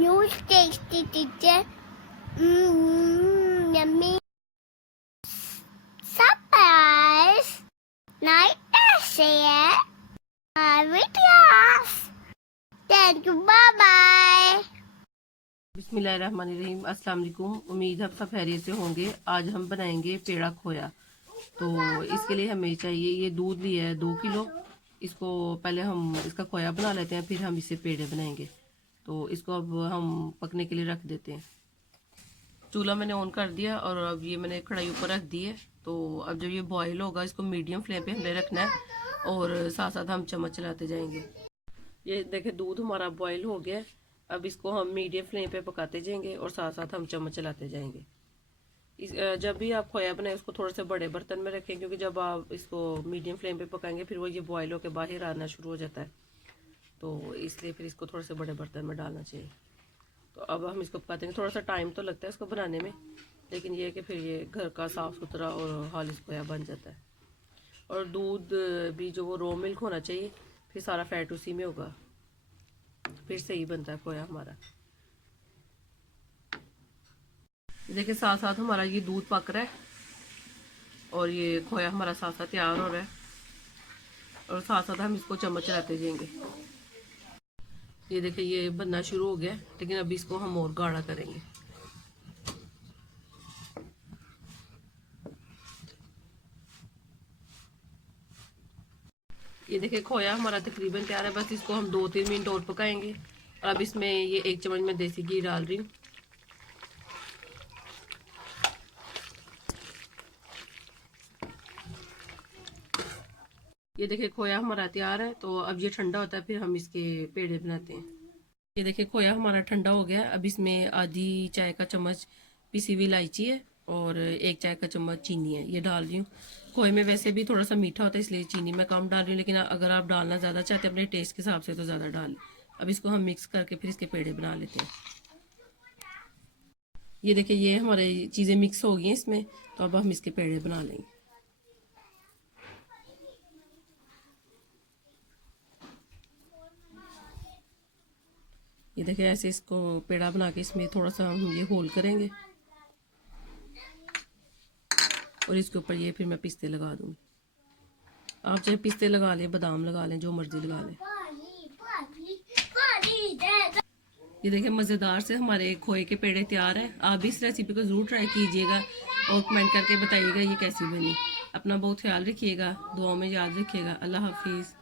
Huge tasty teacher. Yummy. Surprise. Night share. Videos. Thank you. Bye bye. बिस्मिल्लाहिर्रहमानिर्रहीम। अस्सलाम वालेकुम। उम्मीद है आप सब खैरियत से होंगे। आज हम बनाएंगे पेड़ा खोया। तो इसके लिए हमें चाहिए ये दूध लिया है 2 किलो। इसको पहले हम इसका खोया बना लेते हैं, फिर हम इसे पेड़े बनाएंगे। तो इसको अब हम पकने के लिए रख देते हैं। चूल्हा मैंने ऑन कर दिया और अब ये मैंने कढ़ाई ऊपर रख दी है। तो अब जब ये बॉयल होगा इसको मीडियम फ्लेम पे हमने रखना है और साथ साथ हम चम्मच चलाते जाएंगे। ये देखे दूध हमारा बॉयल हो गया। अब इसको हम मीडियम फ्लेम पे पकाते जाएंगे और साथ साथ हम चम्मच चलाते जाएंगे। जब भी आप खोया बनाए उसको थोड़े से बड़े बर्तन में रखें, क्योंकि जब आप इसको मीडियम फ्लेम पे पकाएंगे फिर वो ये बॉयल होकर बाहर आना शुरू हो जाता है। तो इसलिए फिर इसको थोड़े से बड़े बर्तन में डालना चाहिए। तो अब हम इसको पकाते हैं। थोड़ा सा टाइम तो लगता है इसको बनाने में, लेकिन ये है कि फिर ये घर का साफ़ सुथरा और खालिश खोया बन जाता है। और दूध भी जो वो रो मिल्क होना चाहिए, फिर सारा फैट उसी में होगा, फिर सही बनता है खोया हमारा। देखिए साथ साथ हमारा ये दूध पक रहा है और ये खोया हमारा साथ साथ तैयार हो रहा है और साथ साथ हम इसको चम्मच चलाते जाएंगे। ये देखिए ये बनना शुरू हो गया, लेकिन अभी इसको हम और गाढ़ा करेंगे। ये देखिए खोया हमारा तकरीबन तैयार है। बस इसको हम 2-3 मिनट और पकाएंगे। और अब इसमें ये 1 चम्मच में देसी घी डाल रही हूँ। ये देखिए खोया हमारा तैयार है। तो अब ये ठंडा होता है, फिर हम इसके पेड़े बनाते हैं। ये देखिए खोया हमारा ठंडा हो गया। अब इसमें आधी चाय का चम्मच पिसी हुई इलायची है और 1 चाय का चम्मच चीनी है, ये डाल रही हूँ। खोए में वैसे भी थोड़ा सा मीठा होता है, इसलिए चीनी मैं कम डाल रही हूँ, लेकिन अगर आप डालना ज़्यादा चाहते हैं अपने टेस्ट के हिसाब से तो ज़्यादा डालें। अब इसको हम मिक्स करके फिर इसके पेड़े बना लेते हैं। ये देखिए ये हमारी चीज़ें मिक्स हो गई हैं इसमें, तो अब हम इसके पेड़े बना लेंगे। ये देखिए ऐसे इसको पेड़ा बना के इसमें थोड़ा सा हम ये होल करेंगे और इसके ऊपर ये फिर मैं पिस्ते लगा दूंगी। आप चाहे पिस्ते लगा लें, बादाम लगा लें, जो मर्जी लगा लें। ये देखिए मज़ेदार से हमारे खोए के पेड़े तैयार हैं। आप भी इस रेसिपी को ज़रूर ट्राई कीजिएगा और कमेंट करके बताइएगा ये कैसी बनी। अपना बहुत ख्याल रखिएगा, दुआओं में याद रखिएगा। अल्लाह हाफिज़।